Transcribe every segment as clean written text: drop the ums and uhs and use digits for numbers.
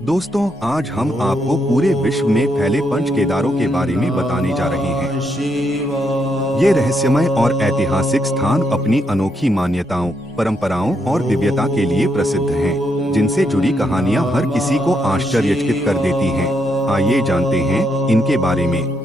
दोस्तों, आज हम आपको पूरे विश्व में फैले पंच केदारों के बारे में बताने जा रहे हैं। ये रहस्यमय और ऐतिहासिक स्थान अपनी अनोखी मान्यताओं, परंपराओं और दिव्यता के लिए प्रसिद्ध हैं, जिनसे जुड़ी कहानियां हर किसी को आश्चर्यचकित कर देती हैं। आइए जानते हैं इनके बारे में।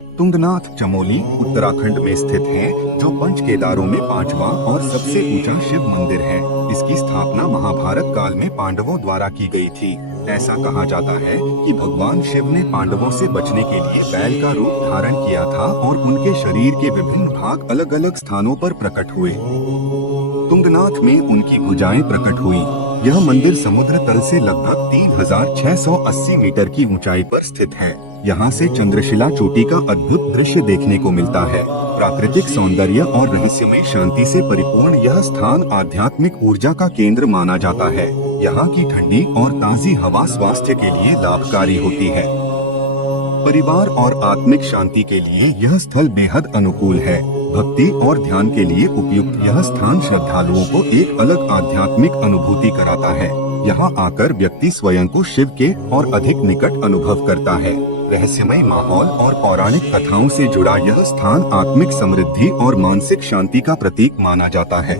तुंगनाथ चमोली उत्तराखंड में स्थित है, जो पंच केदारों में पांचवा और सबसे ऊंचा शिव मंदिर है। इसकी स्थापना महाभारत काल में पांडवों द्वारा की गई थी। ऐसा कहा जाता है कि भगवान शिव ने पांडवों से बचने के लिए बैल का रूप धारण किया था और उनके शरीर के विभिन्न भाग अलग अलग स्थानों पर प्रकट हुए। तुंगनाथ में उनकी भुजाएं प्रकट हुई। यह मंदिर समुद्र तल से लगभग 3680 मीटर की ऊंचाई पर स्थित है। यहाँ से चंद्रशिला चोटी का अद्भुत दृश्य देखने को मिलता है। प्राकृतिक सौंदर्य और रहस्यमय शांति से परिपूर्ण यह स्थान आध्यात्मिक ऊर्जा का केंद्र माना जाता है। यहाँ की ठंडी और ताज़ी हवा स्वास्थ्य के लिए लाभकारी होती है। परिवार और आत्मिक शांति के लिए यह स्थल बेहद अनुकूल है। भक्ति और ध्यान के लिए उपयुक्त यह स्थान श्रद्धालुओं को एक अलग आध्यात्मिक अनुभूति कराता है। यहाँ आकर व्यक्ति स्वयं को शिव के और अधिक निकट अनुभव करता है। रहस्यमय माहौल और पौराणिक कथाओं से जुड़ा यह स्थान आत्मिक समृद्धि और मानसिक शांति का प्रतीक माना जाता है।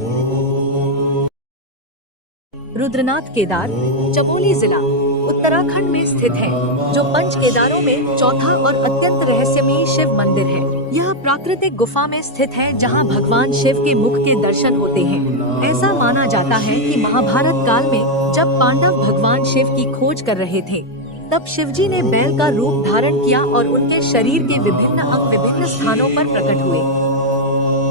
रुद्रनाथ केदार चमोली जिला उत्तराखंड में स्थित है, जो पंच केदारों में चौथा और अत्यंत रहस्यमयी शिव मंदिर है। यह प्राकृतिक गुफा में स्थित है, जहां भगवान शिव के मुख के दर्शन होते हैं। ऐसा माना जाता है कि महाभारत काल में जब पांडव भगवान शिव की खोज कर रहे थे, तब शिवजी ने बैल का रूप धारण किया और उनके शरीर के विभिन्न अंग विभिन्न स्थानों पर प्रकट हुए।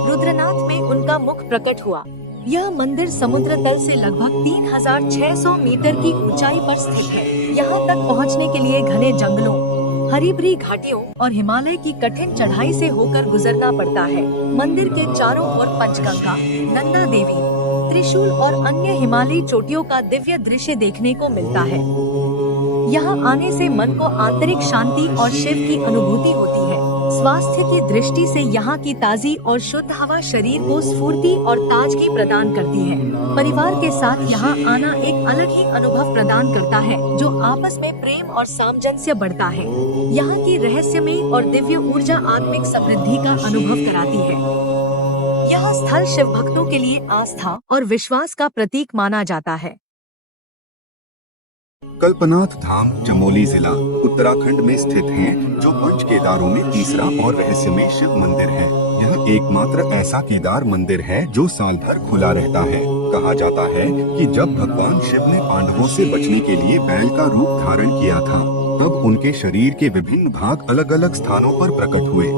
रुद्रनाथ में उनका मुख प्रकट हुआ। यह मंदिर समुद्र तल से लगभग 3600 मीटर की ऊंचाई पर स्थित है। यहाँ तक पहुँचने के लिए घने जंगलों, हरी भरी घाटियों और हिमालय की कठिन चढ़ाई से होकर गुजरना पड़ता है। मंदिर के चारों ओर पंचगंगा, नंदा देवी, त्रिशूल और अन्य हिमालयी चोटियों का दिव्य दृश्य देखने को मिलता है। यहाँ आने से मन को आंतरिक शांति और शिव की अनुभूति होती है। स्वास्थ्य की दृष्टि से यहाँ की ताज़ी और शुद्ध हवा शरीर को स्फूर्ति और ताजगी प्रदान करती है। परिवार के साथ यहाँ आना एक अलग ही अनुभव प्रदान करता है, जो आपस में प्रेम और सामंजस्य बढ़ता है। यहाँ की रहस्यमयी और दिव्य ऊर्जा आत्मिक समृद्धि का अनुभव कराती है। यह स्थल शिव भक्तों के लिए आस्था और विश्वास का प्रतीक माना जाता है। कल्पनाथ धाम चमोली जिला उत्तराखंड में स्थित है, जो पंच केदारों में तीसरा और रहस्यमय शिव मंदिर है। यह एकमात्र ऐसा केदार मंदिर है जो साल भर खुला रहता है। कहा जाता है कि जब भगवान शिव ने पांडवों से बचने के लिए बैल का रूप धारण किया था, तब उनके शरीर के विभिन्न भाग अलग अलग स्थानों पर प्रकट हुए।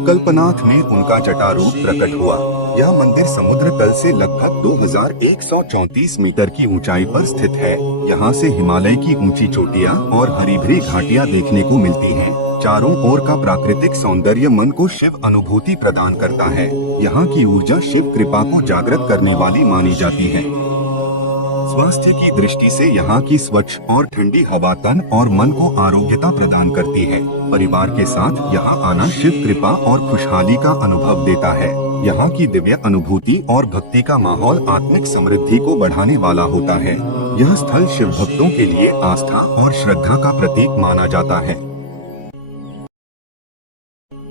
कल्पनाथ में उनका जटा रूप प्रकट हुआ। यह मंदिर समुद्र तल से लगभग 2134 मीटर की ऊंचाई पर स्थित है। यहाँ से हिमालय की ऊंची चोटियाँ और हरी भरी घाटियाँ देखने को मिलती हैं। चारों ओर का प्राकृतिक सौंदर्य मन को शिव अनुभूति प्रदान करता है। यहाँ की ऊर्जा शिव कृपा को जागृत करने वाली मानी जाती है। स्वास्थ्य की दृष्टि से यहाँ की स्वच्छ और ठंडी हवा तन और मन को आरोग्यता प्रदान करती है। परिवार के साथ यहाँ आना शिव कृपा और खुशहाली का अनुभव देता है। यहाँ की दिव्य अनुभूति और भक्ति का माहौल आत्मिक समृद्धि को बढ़ाने वाला होता है। यह स्थल शिव भक्तों के लिए आस्था और श्रद्धा का प्रतीक माना जाता है।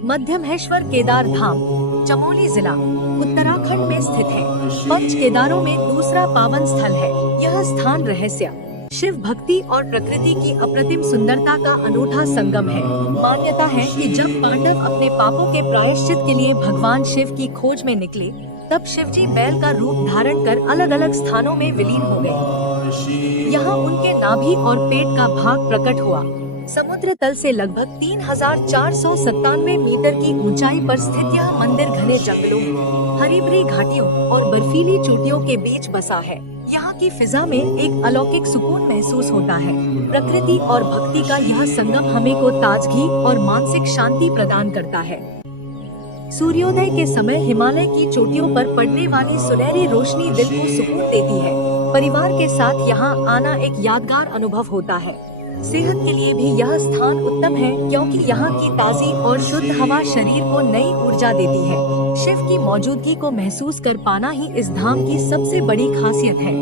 मध्यमहेश्वर केदार धाम चमोली जिला उत्तराखंड में स्थित है। पंच केदारों में दूसरा पावन स्थल है। यह स्थान रहस्य, शिव भक्ति और प्रकृति की अप्रतिम सुंदरता का अनूठा संगम है। मान्यता है कि जब पांडव अपने पापों के प्रायश्चित के लिए भगवान शिव की खोज में निकले, तब शिवजी बैल का रूप धारण कर अलग अलग स्थानों में विलीन हो गए। यहाँ उनके नाभि और पेट का भाग प्रकट हुआ। समुद्र तल से लगभग 3497 मीटर की ऊंचाई पर स्थित यह मंदिर घने जंगलों, हरी भरी घाटियों और बर्फीली चोटियों के बीच बसा है। यहाँ की फिजा में एक अलौकिक सुकून महसूस होता है। प्रकृति और भक्ति का यह संगम हमें को ताजगी और मानसिक शांति प्रदान करता है। सूर्योदय के समय हिमालय की चोटियों पर पड़ने वाली सुनहरी रोशनी दिल को सुकून देती है। परिवार के साथ यहाँ आना एक यादगार अनुभव होता है। सेहत के लिए भी यह स्थान उत्तम है, क्योंकि यहाँ की ताज़ी और शुद्ध हवा शरीर को नई ऊर्जा देती है। शिव की मौजूदगी को महसूस कर पाना ही इस धाम की सबसे बड़ी खासियत है।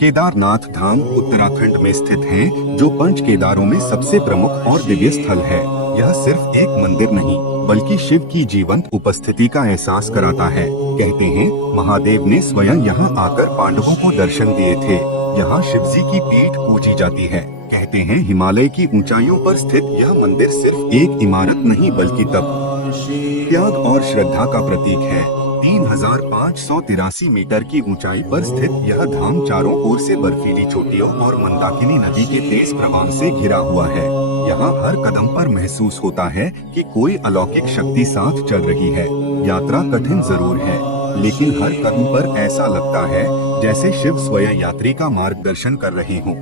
केदारनाथ धाम उत्तराखंड में स्थित है, जो पंच केदारों में सबसे प्रमुख और दिव्य स्थल है। यह सिर्फ एक मंदिर नहीं, बल्कि शिव की जीवंत उपस्थिति का एहसास कराता है। कहते हैं, महादेव ने स्वयं यहाँ आकर पांडवों को दर्शन दिए थे। यहाँ शिवजी की पीठ पूजी जाती है। कहते हैं, हिमालय की ऊंचाइयों पर स्थित यह मंदिर सिर्फ एक इमारत नहीं, बल्कि तप, त्याग और श्रद्धा का प्रतीक है। 3583 मीटर की ऊंचाई पर स्थित यह धाम चारों ओर से बर्फीली चोटियों और मंदाकिनी नदी के तेज प्रवाह से घिरा हुआ है। यहाँ हर कदम पर महसूस होता है कि कोई अलौकिक शक्ति साथ चल रही है। यात्रा कठिन जरूर है, लेकिन हर कदम पर ऐसा लगता है जैसे शिव स्वयं यात्री का मार्गदर्शन कर रहे हों।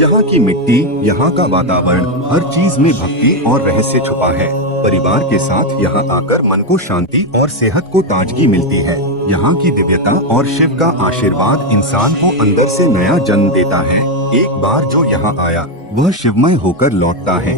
यहाँ की मिट्टी, यहाँ का वातावरण, हर चीज में भक्ति और रहस्य छुपा है। परिवार के साथ यहाँ आकर मन को शांति और सेहत को ताजगी मिलती है। यहाँ की दिव्यता और शिव का आशीर्वाद इंसान को अंदर से नया जन्म देता है। एक बार जो यहाँ आया, वह शिवमय होकर लौटता है।